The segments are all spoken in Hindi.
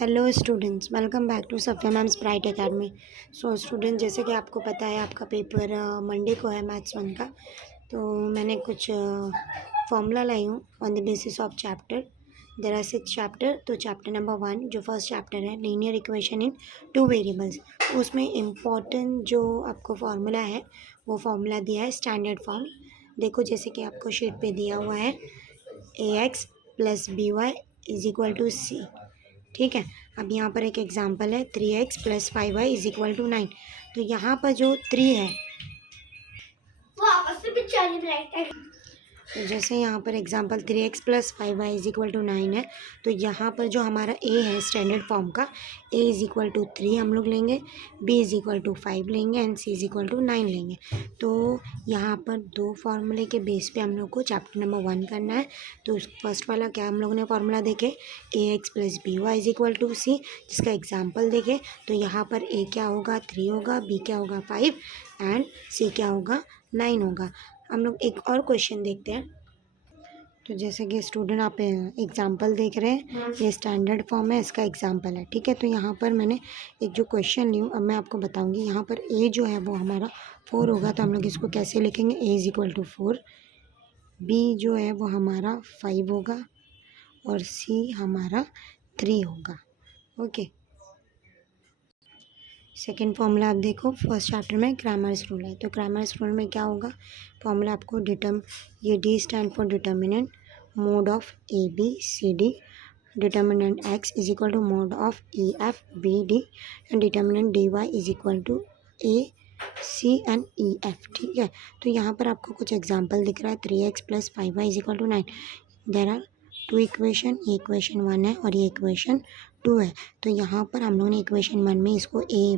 Hello students, welcome back to Safia ma'am's bright academy. So student, जैसे कि आपको पता है आपका पेपर मंडे को है मैथ्स 1 का। तो मैंने कुछ फॉर्मूला लाई हूँ on the basis of chapter. There are 6 chapter. तो चैप्टर नंबर 1 जो फर्स्ट चैप्टर है, लीनियर इक्वेशन इन 2 वेरिएबल्स, उसमें इम्पॉर्टेंट जो आपको फार्मूला है वो फार्मूला दिया है स्टैंडर्ड फॉर्म। देखो, जैसे कि आपको शीट पे दिया हुआ है ax plus B Y is equal to c. ठीक है। अब यहाँ पर एक एग्जांपल है 3x plus 5y is equal to 9। तो यहाँ पर जो 3 है वो आपस में बिचारी, तो जैसे यहाँ पर example 3x plus 5y is equal to 9 है। तो यहाँ पर जो हमारा a है स्टैंडर्ड फॉर्म का, a इज इक्वल टू 3 हम लोग लेंगे, b इज इक्वल टू 5 लेंगे and c is equal to 9 लेंगे। तो यहाँ पर दो फार्मूले के बेस पे हम लोग को चैप्टर नंबर 1 करना है। तो फर्स्ट वाला क्या हम लोगों ने फार्मूला देखे, ax plus B Y is equal to c, जिसका एग्जाम्पल देखे। तो यहाँ पर a क्या होगा 3 होगा, b क्या होगा 5 एंड c क्या होगा 9 होगा। हम लोग एक और क्वेश्चन देखते हैं। तो जैसे कि स्टूडेंट आप एग्जांपल देख रहे हैं, ये स्टैंडर्ड फॉर्म है, इसका एग्जांपल है। ठीक है। तो यहाँ पर मैंने एक जो क्वेश्चन ली हूँ, अब मैं आपको बताऊँगी। यहाँ पर ए जो है वो हमारा 4 होगा, तो हम लोग इसको कैसे लिखेंगे, ए इज इक्वल टू 4। बी जो है वो हमारा 5 होगा और सी हमारा 3 होगा। ओके। सेकेंड फॉर्मूला आप देखो, फर्स्ट चैप्टर में क्रैमर्स रूल है। तो क्रैमर्स रूल में क्या होगा, फॉर्मूला आपको ये D stand for determinant mod of A B C D, determinant X is equal to mod of E F B D and determinant D Y is equal to A C and E F. ठीक है। तो यहाँ पर आपको कुछ एग्जाम्पल दिख रहा है, 3x plus 5y is equal to 9। There are 2 equation, ये इक्वेशन 1 है और ये इक्वेशन 2 है। तो यहाँ पर हम लोग ने इक्वेशन 1 में इसको ए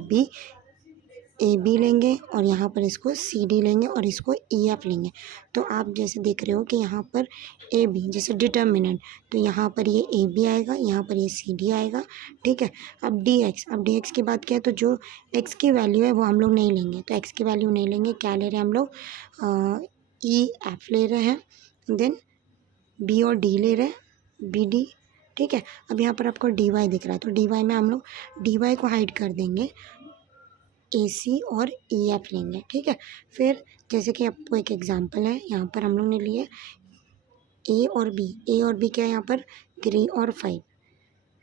बी लेंगे और यहाँ पर इसको सी डी लेंगे और इसको ई एफ लेंगे। तो आप जैसे देख रहे हो कि यहाँ पर ए बी जैसे डिटर्मिनेंट, तो यहाँ पर ये ए बी आएगा, यहाँ पर ये सी डी आएगा। ठीक है। अब डी एक्स की बात किया तो जो एक्स की वैल्यू है वो हम लोग नहीं लेंगे, तो एक्स की वैल्यू नहीं लेंगे। क्या ले रहे हैं हम लोग, ई एफ ले रहे हैं, देन बी और डी ले रहे हैं, बी डी। ठीक है। अब यहाँ पर आपको डी वाई दिख रहा है, तो डी वाई में हम लोग डी वाई को हाइड कर देंगे, ए सी और ई एफ लेंगे। ठीक है। फिर जैसे कि आपको एक एग्जांपल है, यहाँ पर हम लोग ने लिए ए और बी क्या है यहाँ पर 3 और 5,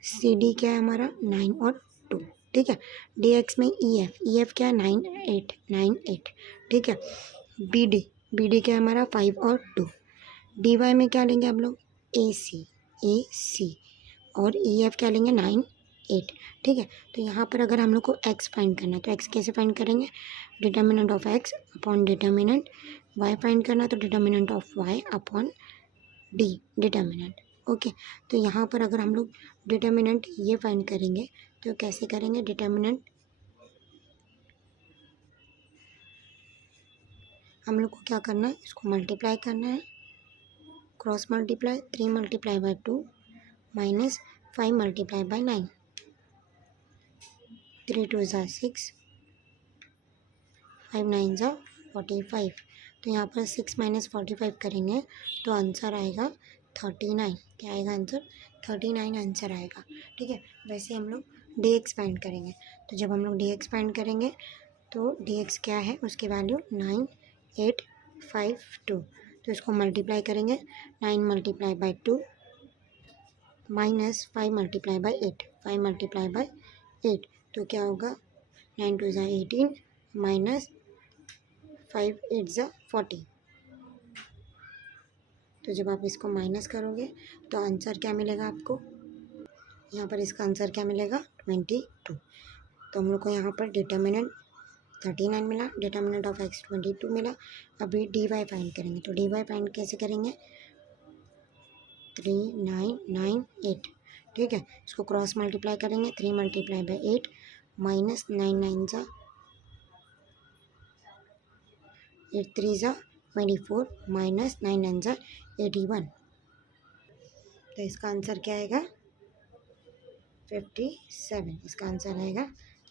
सी डी क्या है हमारा 9 और 2। ठीक है। डी एक्स में ई एफ क्या है 9 8। ठीक है। बी डी क्या है हमारा 5 और 2। डी वाई में क्या लेंगे हम लोग, ए सी और ई एफ क्या लेंगे 9 8। ठीक है। तो यहाँ पर अगर हम लोग को एक्स फाइंड करना है तो एक्स कैसे फाइंड करेंगे, determinant of X upon determinant, Y find करना है तो determinant of Y upon D determinant. Okay. तो यहाँ पर अगर हम लोग डिटर्मिनेंट ये फाइंड करेंगे तो कैसे करेंगे, डिटर्मिनेंट हम लोग को क्या करना है, इसको मल्टीप्लाई करना है, cross multiply 3 multiply by 2 minus 5 multiply by 9, 3 2 ज़ा 6, 5 9 ज़ा 45। तो यहाँ पर 6 माइनस 45 करेंगे तो आंसर आएगा 39। क्या आएगा आंसर, 39 आंसर आएगा। ठीक है। वैसे हम लोग डी एक्स फाइंड करेंगे, तो जब हम लोग डी एक्स फाइंड करेंगे तो डी एक्स क्या है, उसकी वैल्यू 9 8 5 2। तो इसको मल्टीप्लाई करेंगे, 9 multiply by 2 minus 5 multiply by 8, 5 multiply by 8। तो क्या होगा, 9 2 ज़ा 18 माइनस 5 8 ज़ा 40। तो जब आप इसको माइनस करोगे तो आंसर क्या मिलेगा आपको, यहाँ पर इसका आंसर क्या मिलेगा 22। तो हम लोग को यहाँ पर डिटर्मिनेंट 39 मिला, डिटर्मिनेंट ऑफ एक्स 22 मिला। अभी डी वाई फाइंड करेंगे, तो डी वाई फाइंड कैसे करेंगे, 3 9 9 8। ठीक है। इसको क्रॉस मल्टीप्लाई करेंगे, 3 मल्टीप्लाई बाई 8 माइनस 9 9 ज़ा 8 3 ज़ा 24 माइनस 9 9 ज़ा 81। तो इसका आंसर क्या आएगा 57। इसका आंसर आएगा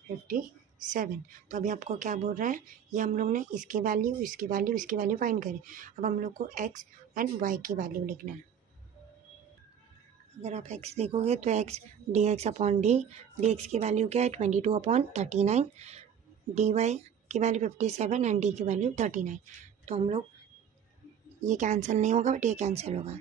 57। तो अभी आपको क्या बोल रहा है, ये हम लोग ने इसकी वैल्यू फाइंड करी। अब हम लोग को एक्स एंड वाई की वैल्यू लिखना है। अगर आप x देखोगे तो x dx की वैल्यू क्या है 22/39, dy की वैल्यू 57 एंड d की वैल्यू 39। तो हम लोग ये कैंसिल नहीं होगा बट ये कैंसिल होगा।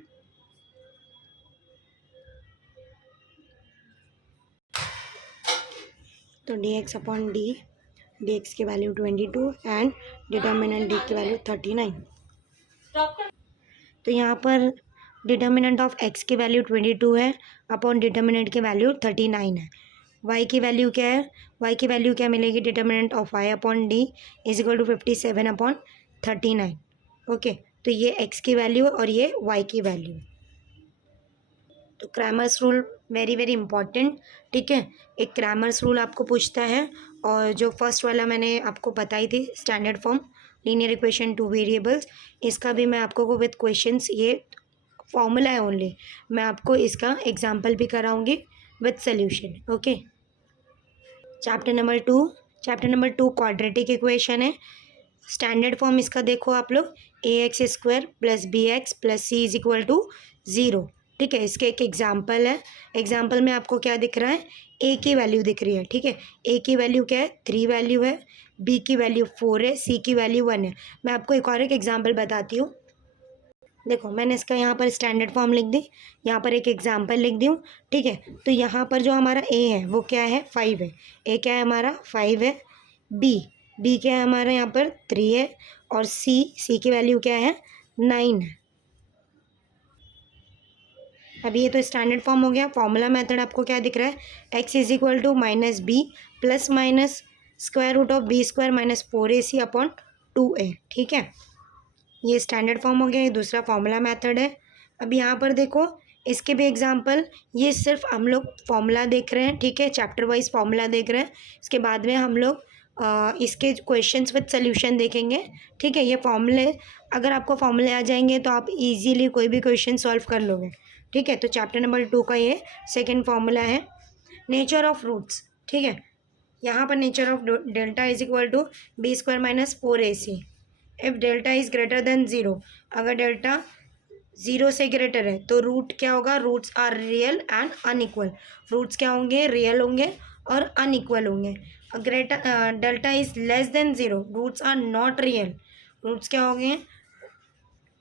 तो dx की वैल्यू 22 एंड डिटर्मिनेंट d की वैल्यू 39। तो यहाँ पर डिटर्मिनेंट ऑफ x की वैल्यू 22 है अपॉन डिटर्मिनेंट की वैल्यू 39 है। y की वैल्यू क्या है, y की वैल्यू क्या मिलेगी, determinant of y upon d is equal to 57/39। Okay, तो ये x की वैल्यू और ये y की वैल्यू। तो Cramer's rule very very important, ठीक है। एक क्रैमर्स रूल आपको पूछता है, और जो फर्स्ट वाला मैंने आपको बताई थी standard form linear equation two variables, इसका भी मैं आपको विद क्वेश्चंस, ये फॉर्मूला है ओनली, मैं आपको इसका एग्जांपल भी कराऊंगी with solution. Okay, chapter number two quadratic equation है। स्टैंडर्ड फॉर्म इसका देखो आप लोग, ax² plus bx plus c is equal to 0, ठीक है। इसके एक एग्जाम्पल है, एग्जाम्पल में आपको क्या दिख रहा है, a की वैल्यू दिख रही है, ठीक है। a की वैल्यू क्या है 3 वैल्यू है, b की वैल्यू 4 है, c की वैल्यू 1 है। मैं आपको एक और एक एग्जाम्पल बताती हूँ। देखो मैंने इसका यहाँ पर स्टैंडर्ड फॉर्म लिख दी, यहाँ पर एक एग्जाम्पल लिख दी हूँ, ठीक है। तो यहाँ पर जो हमारा a है वो क्या है 5 है, a क्या है हमारा 5 है, b क्या है हमारा यहाँ पर 3 है, और c की वैल्यू क्या है 9 है। अभी ये तो स्टैंडर्ड फॉर्म हो गया। फॉर्मूला मेथड आपको क्या दिख रहा है, x is equal to minus B plus minus square root of b² minus 4ac upon 2a, ठीक है। ये स्टैंडर्ड फॉर्म हो गया, ये दूसरा फॉर्मूला मेथड है। अब यहाँ पर देखो इसके भी एग्जांपल, ये सिर्फ हम लोग फॉर्मूला देख रहे हैं, ठीक है, चैप्टर वाइज फॉर्मूला देख रहे हैं। इसके बाद में हम लोग इसके क्वेश्चंस विद सॉल्यूशन देखेंगे, ठीक है। ये फॉर्मूले, अगर आपको फॉर्मूले आ जाएंगे तो आप इजीली कोई भी क्वेश्चन सॉल्व कर लोगे, ठीक है। तो चैप्टर नंबर 2 का ये सेकेंड फॉर्मूला है, नेचर ऑफ रूट्स, ठीक है। यहाँ पर nature of delta is equal to b² minus 4ac। If delta is greater than 0, अगर डेल्टा 0 से ग्रेटर है तो रूट क्या होगा, roots are real and unequal. Roots क्या होंगे, रियल होंगे और अनइक्वल होंगे। Greater delta is less than 0, roots are not real, roots क्या होंगे,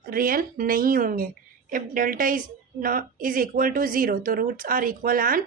रियल नहीं होंगे। If delta is equal to 0 तो roots are equal and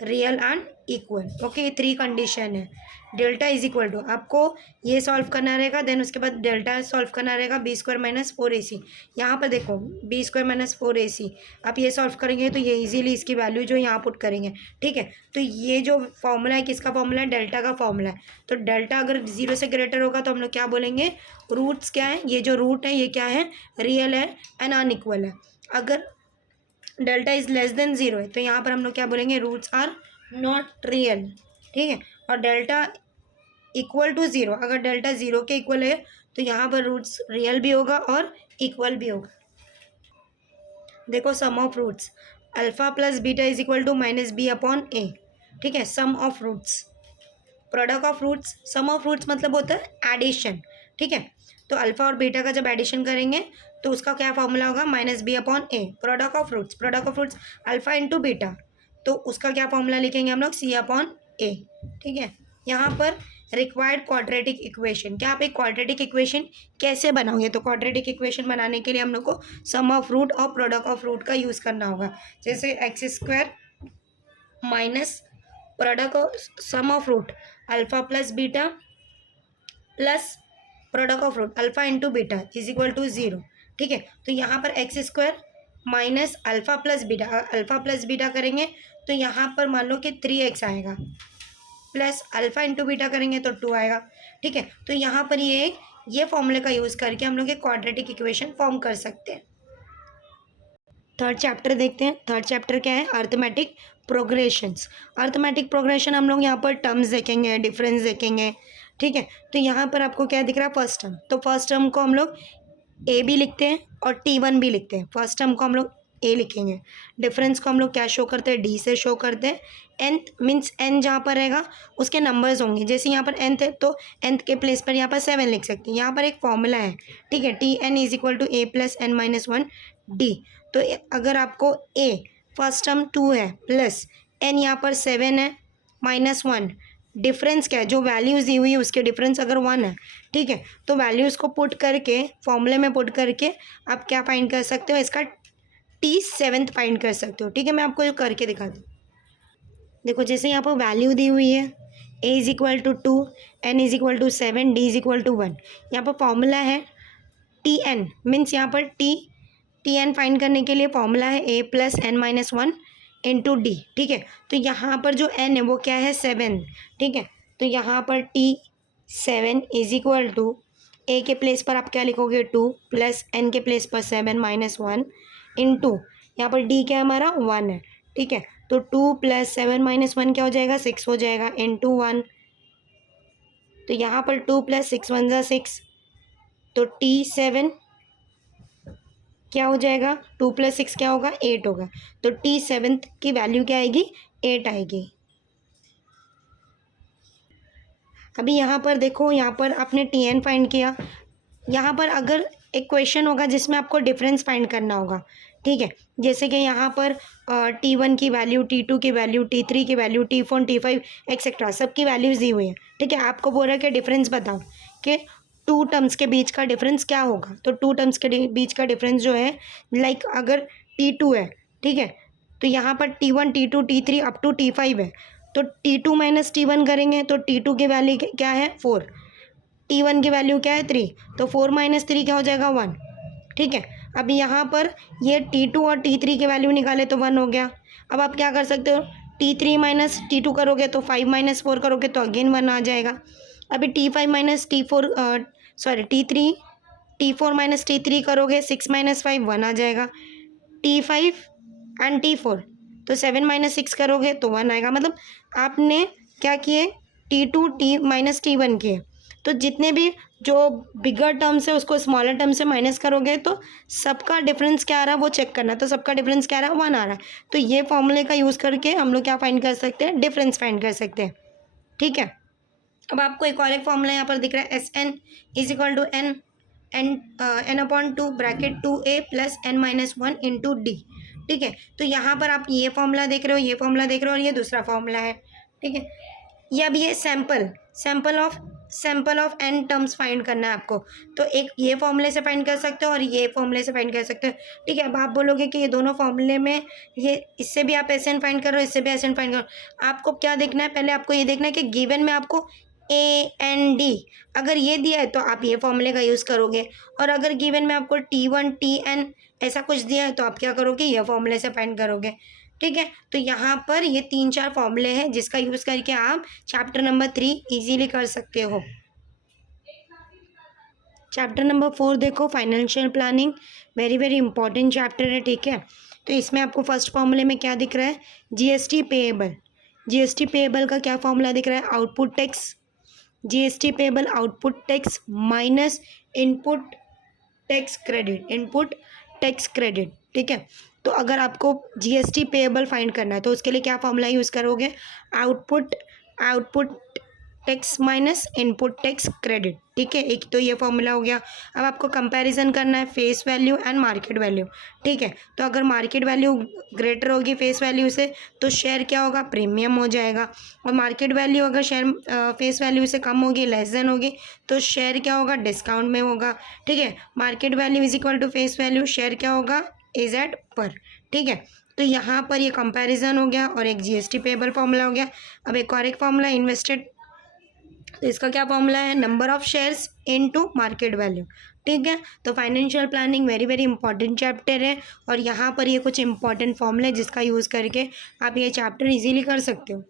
real and equal. Okay, ये 3 कंडीशन है। डेल्टा इज इक्वल टू, आपको ये सॉल्व करना रहेगा, देन उसके बाद डेल्टा सॉल्व करना रहेगा b² माइनस 4ac। यहाँ पर देखो b² माइनस 4ac, आप ये सॉल्व करेंगे तो ये इजीली इसकी वैल्यू जो यहाँ पुट करेंगे, ठीक है। तो ये जो फॉर्मूला है किसका फॉर्मूला है, डेल्टा का फॉर्मूला है। तो डेल्टा अगर 0 से ग्रेटर होगा तो हम लोग क्या बोलेंगे, रूट्स क्या है, ये जो रूट है ये क्या है, रियल है एंड अनइक्वल है। अगर डेल्टा इज़ लेस देन 0 है तो यहाँ पर हम लोग क्या बोलेंगे, रूट्स आर नॉट रियल, ठीक है। और डेल्टा इक्वल टू 0, अगर डेल्टा 0 के इक्वल है तो यहाँ पर रूट्स रियल भी होगा और इक्वल भी होगा। देखो sum of roots, alpha plus beta is equal to minus B upon a, ठीक है। Sum of roots, product of roots, sum of roots मतलब होता है एडिशन, ठीक है। तो अल्फा और बीटा का जब एडिशन करेंगे तो उसका क्या फॉर्मूला होगा, minus B upon A. Product of roots alpha into beta, तो उसका क्या फॉर्मूला लिखेंगे हम लोग, सी अपॉन ए, ठीक है। यहाँ पर रिक्वायर्ड क्वाड्रेटिक इक्वेशन, क्या आप एक क्वाड्रेटिक इक्वेशन कैसे बनाओगे, तो क्वाड्रेटिक इक्वेशन बनाने के लिए हम लोग को सम ऑफ रूट और प्रोडक्ट ऑफ रूट का यूज़ करना होगा। जैसे x² minus product sum of root alpha plus beta plus product of root alpha into beta is equal to 0, ठीक है। तो यहाँ पर x² minus alpha plus beta करेंगे तो यहाँ पर मान लो कि 3x आएगा, प्लस अल्फा इंटू बीटा करेंगे तो 2 आएगा, ठीक है। तो यहाँ पर ये फॉर्मूले का यूज़ करके हम लोग एक क्वाड्रेटिक इक्वेशन फॉर्म कर सकते हैं। थर्ड चैप्टर देखते हैं। थर्ड चैप्टर क्या है, अर्थमेटिक प्रोग्रेशंस। अर्थमेटिक प्रोग्रेशन हम लोग यहाँ पर टर्म्स देखेंगे, डिफरेंस देखेंगे, ठीक है। तो यहाँ पर आपको क्या दिख रहा है, फर्स्ट टर्म, तो फर्स्ट टर्म को हम लोग ए भी लिखते हैं और T1 भी लिखते हैं। फर्स्ट टर्म को हम लोग ए लिखेंगे, डिफरेंस को हम लोग क्या शो करते हैं, डी से शो करते हैं। nth मीन्स n जहाँ पर रहेगा उसके नंबर्स होंगे, जैसे यहाँ पर nth है तो nth के प्लेस पर यहाँ पर 7 लिख सकते हैं। यहाँ पर एक फॉर्मूला है, ठीक है, Tn is equal to a plus n minus 1 D. तो अगर आपको a फर्स्ट टर्म 2 है प्लस n यहाँ पर 7 है माइनस 1, डिफरेंस क्या है, जो वैल्यूज़ दी हुई है उसके डिफरेंस अगर 1 है, ठीक है, तो वैल्यूज़ को पुट करके फॉर्मूले में पुट करके आप क्या फाइंड कर सकते हो, इसका T7 फाइंड कर सकते हो। ठीक है, मैं आपको करके दिखाती हूँ। देखो जैसे यहाँ पर वैल्यू दी हुई है a is equal to 2, n is equal to 7, d is equal to 1। यहाँ पर फॉर्मूला है Tn, मीन्स यहाँ पर Tn फाइंड करने के लिए फॉर्मूला है a plus n minus 1 into D. ठीक है, तो यहाँ पर जो n है वो क्या है 7। ठीक है, तो यहाँ पर T7 is equal to a के प्लेस पर आप क्या लिखोगे 2 प्लस n के प्लेस पर 7 माइनस 1 इंटू यहाँ पर d क्या है हमारा 1 है। ठीक है, तो 2 प्लस 7 माइनस 1 क्या हो जाएगा 6 हो जाएगा इंटू 1। तो यहाँ पर 2 प्लस 6 1 ज़ा 6, तो T7 क्या हो जाएगा 2 प्लस 6 क्या होगा 8 होगा। तो T7 की वैल्यू क्या आएगी 8 आएगी। अभी यहाँ पर देखो, यहाँ पर आपने Tn फाइंड किया, यहाँ पर अगर एक क्वेश्चन होगा जिसमें आपको डिफरेंस फाइंड करना होगा। ठीक है, जैसे कि यहाँ पर T1 की वैल्यू, T2 की वैल्यू, T3 की वैल्यू, T4 T5 एक्सेट्रा सबकी वैल्यूज़ दी हुई है। ठीक है, आपको बोल रहा है कि डिफरेंस बताओ कि टू टर्म्स के बीच का डिफरेंस क्या होगा। तो टू टर्म्स के बीच का डिफरेंस जो है, लाइक अगर T2 है, ठीक है, तो यहाँ पर T1 T2 T3 up to T5 है, तो T2 माइनस T1 करेंगे तो T2 की वैल्यू क्या है 4, T1 की वैल्यू क्या है 3, तो 4 माइनस 3 क्या हो जाएगा 1। ठीक है, अभी यहाँ पर ये T2 और T3 की वैल्यू निकाले तो 1 हो गया। अब आप क्या कर सकते हो, T3 माइनस T2 करोगे तो 5 माइनस 4 करोगे तो अगेन 1 आ जाएगा। अभी T5 minus T4 T4 minus T3 करोगे 6 माइनस 5 1 आ जाएगा। T5 एंड T4 तो 7 माइनस 6 करोगे तो 1 आएगा। मतलब आपने क्या किए T2 T माइनस T1 किए, तो जितने भी जो बिगर टर्म्स है उसको स्मॉलर टर्म से माइनस करोगे तो सबका डिफरेंस क्या आ रहा है वो चेक करना है। तो सबका डिफरेंस क्या आ रहा है 1 आ रहा है। तो ये फॉर्मूले का यूज़ करके हम लोग क्या फाइंड कर सकते हैं, डिफरेंस फाइंड कर सकते हैं। ठीक है, अब आपको एक और एक फॉर्मूला यहाँ पर दिख रहा है SN is equal to n upon 2 bracket 2a plus n minus 1 into D. ठीक है, तो यहाँ पर आप ये फॉर्मूला देख रहे हो, ये फॉर्मूला देख रहे हो और ये दूसरा फॉर्मूला है। ठीक है, ये अब ये sample of n terms find करना है आपको। तो एक ये फॉर्मूले से फाइंड कर सकते हो और ये फॉर्मूले से फाइंड कर सकते हो। ठीक है, अब आप बोलोगे कि ये दोनों फॉर्मूले में ये इससे भी आप SN फाइंड करो, इससे भी SN फाइंड करो। आपको क्या देखना है, पहले आपको ये देखना है कि गिवन में आपको AND अगर ये दिया है तो आप ये फॉर्मूले का यूज़ करोगे, और अगर गिवन में आपको T1 TN ऐसा कुछ दिया है तो आप क्या करोगे, ये फॉर्मूले से फाइंड करोगे। ठीक है, तो यहाँ पर ये 3-4 फॉर्मूले हैं जिसका यूज़ करके आप चैप्टर नंबर 3 इजीली कर सकते हो। चैप्टर नंबर 4 देखो, financial planning, very very important chapter है। ठीक है, तो इसमें आपको फर्स्ट फॉर्मूले में क्या दिख रहा है, GST पेएबल। GST पेएबल का क्या फॉर्मूला दिख रहा है, output tax, GST payable output tax minus input tax credit. ठीक है, तो अगर आपको GST पेएबल फाइंड करना है तो उसके लिए क्या फॉर्मूला यूज़ करोगे, output tax minus input tax credit. ठीक है, एक तो ये फॉर्मूला हो गया। अब आपको कंपैरिजन करना है face value and market value. ठीक है, तो अगर मार्केट वैल्यू ग्रेटर होगी फेस वैल्यू से तो शेयर क्या होगा, प्रीमियम हो जाएगा, और मार्केट वैल्यू अगर शेयर फेस वैल्यू से कम होगी, लेस देन होगी, तो शेयर क्या होगा, डिस्काउंट में होगा। ठीक है, market value is equal to face value, share क्या होगा, इज एट पर। ठीक है, तो यहाँ पर ये कंपैरिजन हो गया और एक GST पेएबल फॉर्मूला हो गया। अब एक और एक फॉर्मूला इन्वेस्टेड, तो इसका क्या फॉर्मूला है, number of shares into market value. ठीक है, तो financial planning very very important chapter है और यहाँ पर ये कुछ इंपॉर्टेंट फॉर्मूले जिसका यूज़ करके आप ये चैप्टर इजीली कर सकते हो।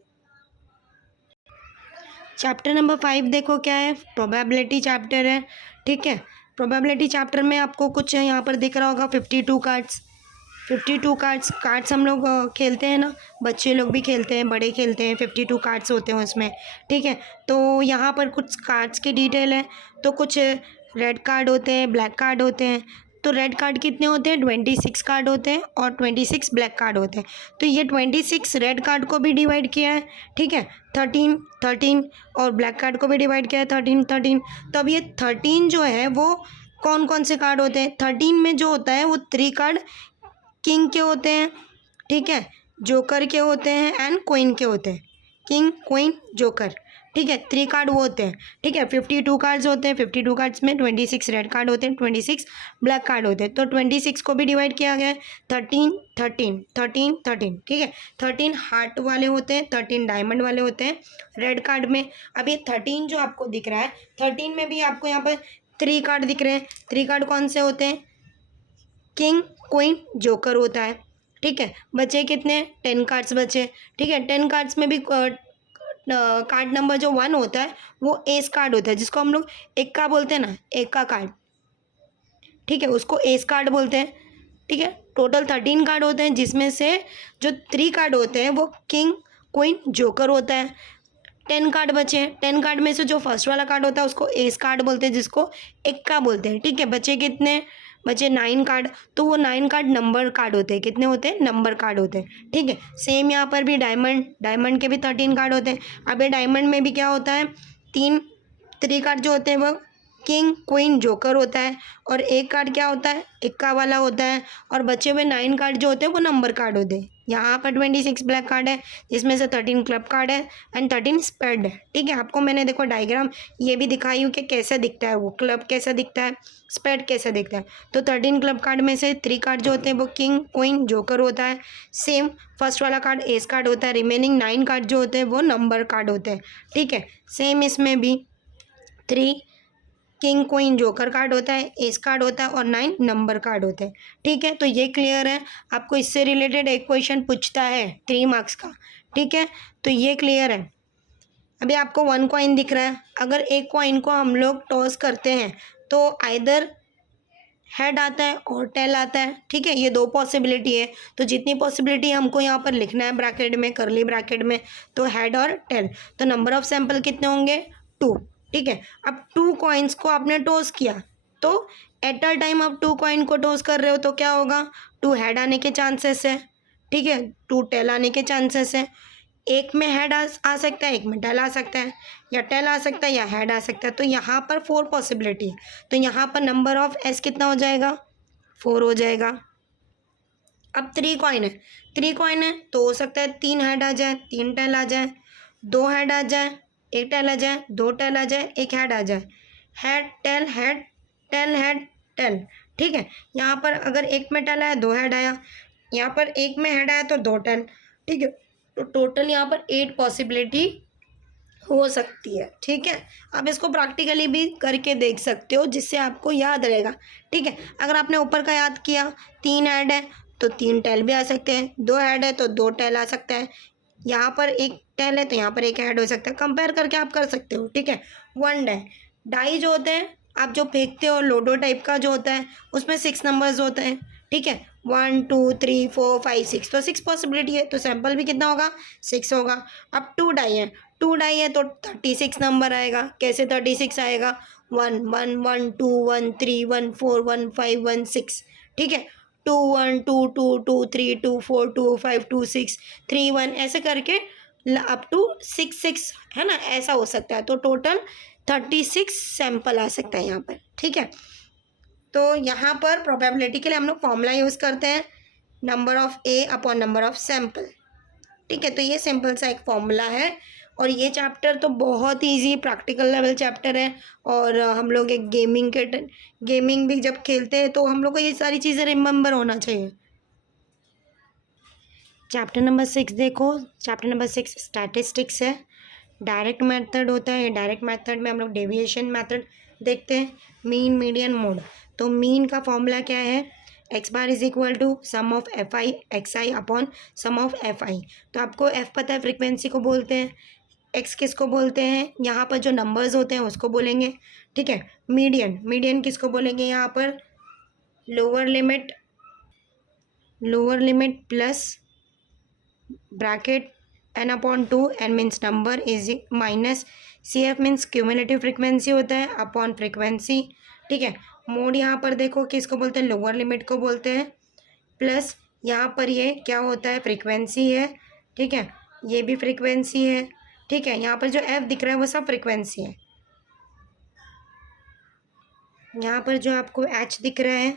चैप्टर नंबर 5 देखो क्या है, प्रोबेबिलिटी चैप्टर है। ठीक है, प्रोबेबिलिटी चैप्टर में आपको कुछ यहाँ पर दिख रहा होगा 52 कार्ड्स हम लोग खेलते हैं ना, बच्चे लोग भी खेलते हैं, बड़े खेलते हैं, 52 कार्ड्स होते हैं उसमें। ठीक है, तो यहाँ पर कुछ कार्ड्स की डिटेल है। तो कुछ रेड कार्ड होते हैं, ब्लैक कार्ड होते हैं। तो रेड कार्ड कितने होते हैं, 26 कार्ड होते हैं और 26 ब्लैक कार्ड होते हैं। तो ये 26 रेड कार्ड को भी डिवाइड किया है। ठीक है, 13 और ब्लैक कार्ड को भी डिवाइड किया है 13। तो अब ये 13 जो है वो कौन कौन से कार्ड होते हैं, 13 में जो होता है वो 3 कार्ड किंग के होते हैं, ठीक है, जोकर के होते हैं एंड क्वीन के होते हैं, किंग क्वीन जोकर, ठीक है। 3 कार्ड वो होते हैं, ठीक है। 52 कार्ड्स होते हैं, 52 कार्ड्स में 26 रेड कार्ड होते हैं, 26 ब्लैक कार्ड होते हैं। तो 26 को भी डिवाइड किया गया है 13 13 13 13, ठीक है। 13 हार्ट वाले होते हैं, 13 डायमंड वाले होते हैं रेड कार्ड में। अब ये 13 जो आपको दिख रहा है, 13 में भी आपको यहाँ पर 3 कार्ड दिख रहे हैं। 3 कार्ड कौन से होते हैं? किंग क्वीन जोकर होता है, ठीक है। बचे कितने? 10 कार्ड्स बचे, ठीक है। 10 कार्ड्स में भी कार्ड नंबर जो 1 होता है वो एस कार्ड होता है, जिसको हम लोग एक्का बोलते हैं ना, एक्का कार्ड, ठीक है, उसको एस कार्ड बोलते हैं, ठीक है। टोटल 13 कार्ड होते हैं, जिसमें से जो 3 कार्ड होते हैं वो किंग क्वीन जोकर होता है। 10 कार्ड बचे हैं, 10 कार्ड में से जो फर्स्ट वाला कार्ड होता है उसको एस कार्ड बोलते हैं, जिसको एक्का बोलते हैं, ठीक है। बचे कितने? बचे 9 कार्ड। तो वो 9 कार्ड नंबर कार्ड होते हैं। कितने होते हैं? नंबर कार्ड होते हैं, ठीक है। सेम यहाँ पर भी डायमंड के भी 13 कार्ड होते हैं। अब ये डायमंड में भी क्या होता है? 3 कार्ड जो होते हैं वो किंग क्वीन जोकर होता है, और एक कार्ड क्या होता है? एक्का वाला होता है, और बचे हुए 9 कार्ड जो होते हैं वो नंबर कार्ड होते हैं। यहाँ पर 26 ब्लैक कार्ड है, जिसमें से 13 क्लब कार्ड है एंड 13 स्पेड है, ठीक है। आपको मैंने देखो डायग्राम ये भी दिखाई हूँ कि कैसा दिखता है, वो क्लब कैसा दिखता है, स्पेड कैसा दिखता है। तो 13 क्लब कार्ड में से 3 कार्ड जो होते हैं वो किंग क्वीन जोकर होता है। सेम फर्स्ट वाला कार्ड एस कार्ड होता है, रिमेनिंग 9 कार्ड जो होते हैं वो नंबर कार्ड होते हैं, ठीक है। सेम इसमें भी 3 किंग क्वीन जोकर कार्ड होता है, एस कार्ड होता है, और 9 नंबर कार्ड होते हैं, ठीक है। तो ये क्लियर है। आपको इससे रिलेटेड एक क्वेश्चन पूछता है 3 मार्क्स का, ठीक है। तो ये क्लियर है। अभी आपको 1 कॉइन दिख रहा है, अगर एक कॉइन को हम लोग टॉस करते हैं तो आइदर हेड आता है और टेल आता है, ठीक है। ये 2 पॉसिबिलिटी है। तो जितनी पॉसिबिलिटी हमको यहाँ पर लिखना है ब्रैकेट में, करली ब्रैकेट में, तो हेड और टेल। तो नंबर ऑफ सैंपल कितने होंगे? 2, ठीक है। अब 2 कॉइन्स को आपने टॉस किया, तो एट अ टाइम आप 2 कॉइन को टॉस कर रहे हो तो क्या होगा? 2 हेड आने के चांसेस है, ठीक है, 2 टेल आने के चांसेस है। एक में हेड आ सकता है, एक में टेल आ सकता है, या टेल आ सकता है या हेड आ सकता है। तो यहाँ पर 4 पॉसिबिलिटी है। तो यहाँ पर नंबर ऑफ एस कितना हो जाएगा? 4 हो जाएगा। अब 3 कॉइन है, 3 कॉइन है तो हो सकता है 3 हेड आ जाए, 3 टेल आ जाए, 2 हेड आ जाए, 1 टेल आ जाए, 2 टेल आ जाए, 1 हेड आ जाए। Head tail head tail head tail, ठीक है। यहाँ पर अगर एक में टेल आया 2 हेड आया, यहाँ पर एक में हेड आया तो 2 टेल, ठीक है। तो टोटल यहाँ पर 8 पॉसिबिलिटी हो सकती है, ठीक है। आप इसको प्रैक्टिकली भी करके देख सकते हो, जिससे आपको याद रहेगा, ठीक है। अगर आपने ऊपर का याद किया, 3 हेड है तो 3 टेल भी आ सकते हैं, 2 हेड है तो 2 टेल आ सकता है, यहाँ पर 1 टेल है तो यहाँ पर 1 हेड हो सकता है। कंपेयर करके आप कर सकते हो, ठीक है। 1 डाई जो होते हैं आप जो फेंकते हो, लोडो टाइप का जो होता है, उसमें 6 नंबर्स होते हैं, ठीक है। 1 2 3 4 5 6, तो 6 पॉसिबिलिटी है, तो सैंपल भी कितना होगा? 6 होगा। अब 2 डाई है, 2 डाई है तो 36 नंबर आएगा। कैसे 36 आएगा? 1 1 1 2 1 3 1 4 1 5 1 6, ठीक है। 2 1 2 2 2 3 2 4 2 5 2 6 3 1, ऐसे करके अप टू 6 6, है ना, ऐसा हो सकता है। तो टोटल 36 सैंपल आ सकता है यहाँ पर, ठीक है। तो यहाँ पर प्रोबेबिलिटी के लिए हम लोग फॉर्मूला यूज़ करते हैं, number of A upon number of sample, ठीक है। तो ये सिंपल सा एक फॉर्मूला है, और ये चैप्टर तो बहुत इजी प्रैक्टिकल लेवल चैप्टर है। और हम लोग एक गेमिंग भी जब खेलते हैं तो हम लोग को ये सारी चीज़ें रिमेंबर होना चाहिए। चैप्टर नंबर 6 देखो, चैप्टर नंबर 6 स्टैटिस्टिक्स है। डायरेक्ट मेथड होता है, डायरेक्ट मेथड में हम लोग डेविएशन मेथड देखते हैं, मीन मीडियन मोड। तो मीन का फॉर्मूला क्या है? X bar is equal to sum of F I X I upon sum of F I. तो आपको एफ पता है, फ्रिक्वेंसी को बोलते हैं, एक्स किसको बोलते हैं? यहाँ पर जो नंबर्स होते हैं उसको बोलेंगे, ठीक है। मीडियन किसको बोलेंगे? यहाँ पर lower limit plus bracket n upon 2, n means number is minus C F means cumulative frequency होता है अपॉन फ्रिक्वेंसी, ठीक है। मोड यहाँ पर देखो किसको बोलते हैं? लोअर लिमिट को बोलते हैं, प्लस यहाँ पर ये क्या होता है? फ्रिक्वेंसी है, ठीक है। ये भी फ्रिक्वेंसी है, ठीक है। यहाँ पर जो f दिख रहा है वो सब फ्रिक्वेंसी है। यहाँ पर जो आपको h दिख रहा है